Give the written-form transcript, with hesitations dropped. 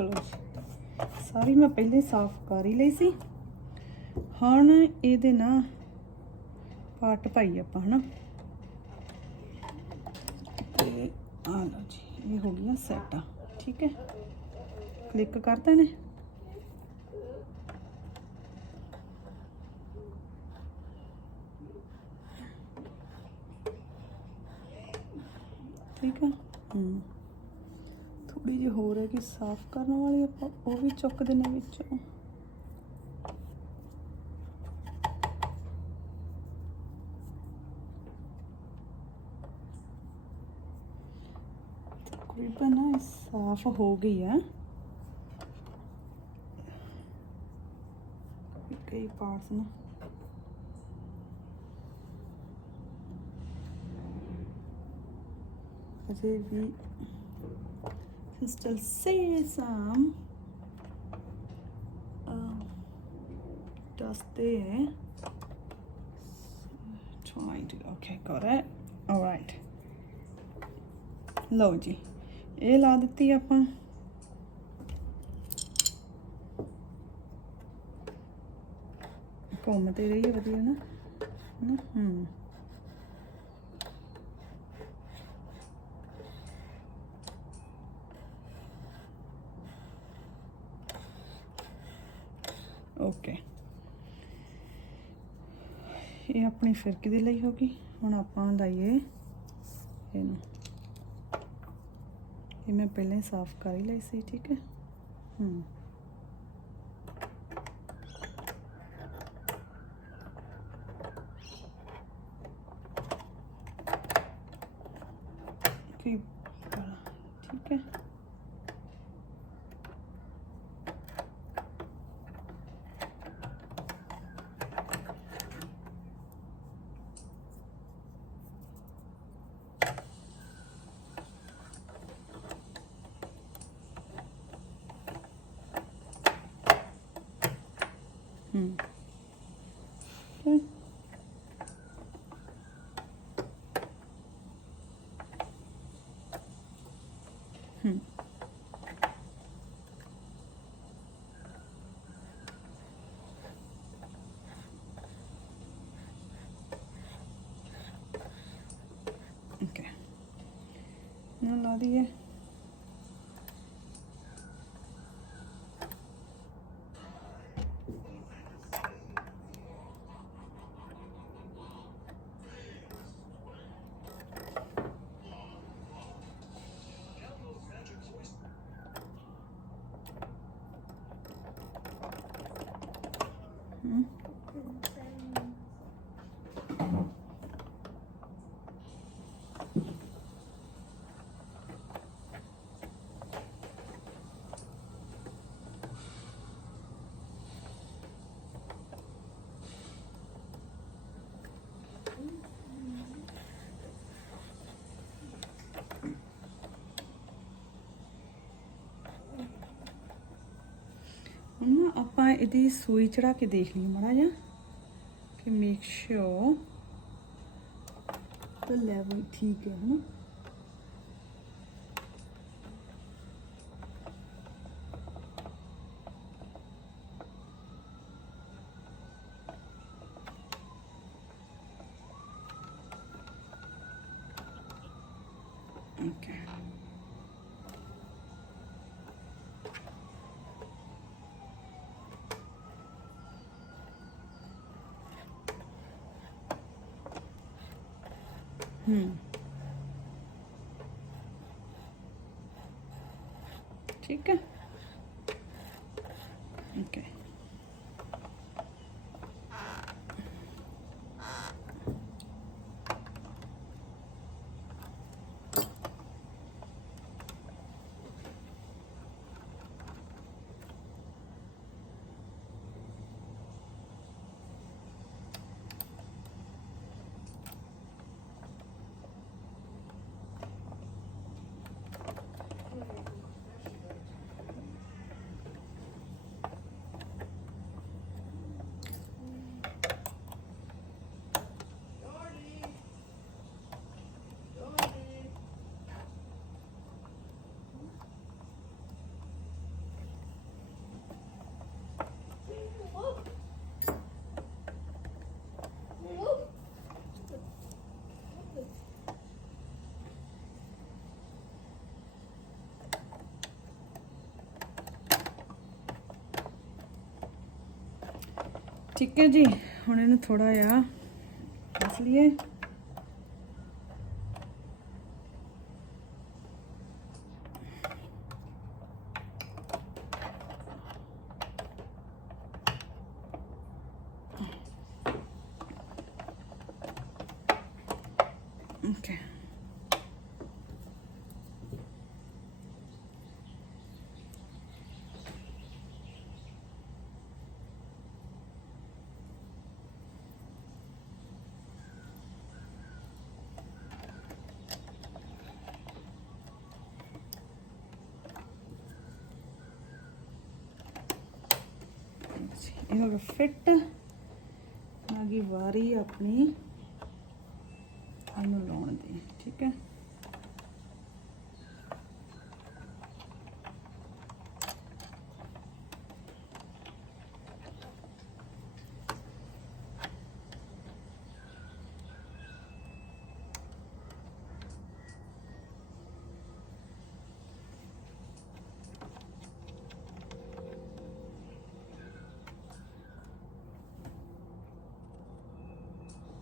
चलो जी, सारी मैं पहले साफ कर ही ली सी। हुण इहदे ना पार्ट पाई आपां है ना, ते आ लो जी, ये हो गया सैट आ। ठीक है, क्लिक कर देने। ठीक है, थोड़ी जी हो रही कि साफ करने वाली, आप वो भी चुक देने विचों। तकरीबन ना साफ हो गई है, कई पार्ट्स ना अजे भी still see some dust there. Trying to, okay, got it. All right. लो जी, ये ला दी आपां। घूमते रहिए वधिया ना, ओके। ये अपनी फिरकी दे लई होगी। हुण आपां लाइए इहनूं, ये मैं पहले ही साफ कर ही लई सी। ठीक है, ठीक है, ओके, ला दिए। ना आपां इहदी सूई चढ़ा के देख ली माड़ा जा कि मेक श्योर द लेवल ठीक है ना। ओके, ठीक है, ओके। ठीक है जी, हुण इहनूं थोड़ा जिहा कस लईए। ओके ये हो गया फिट। आ गई वारी अपनी इनू लाउण दी। ठीक है।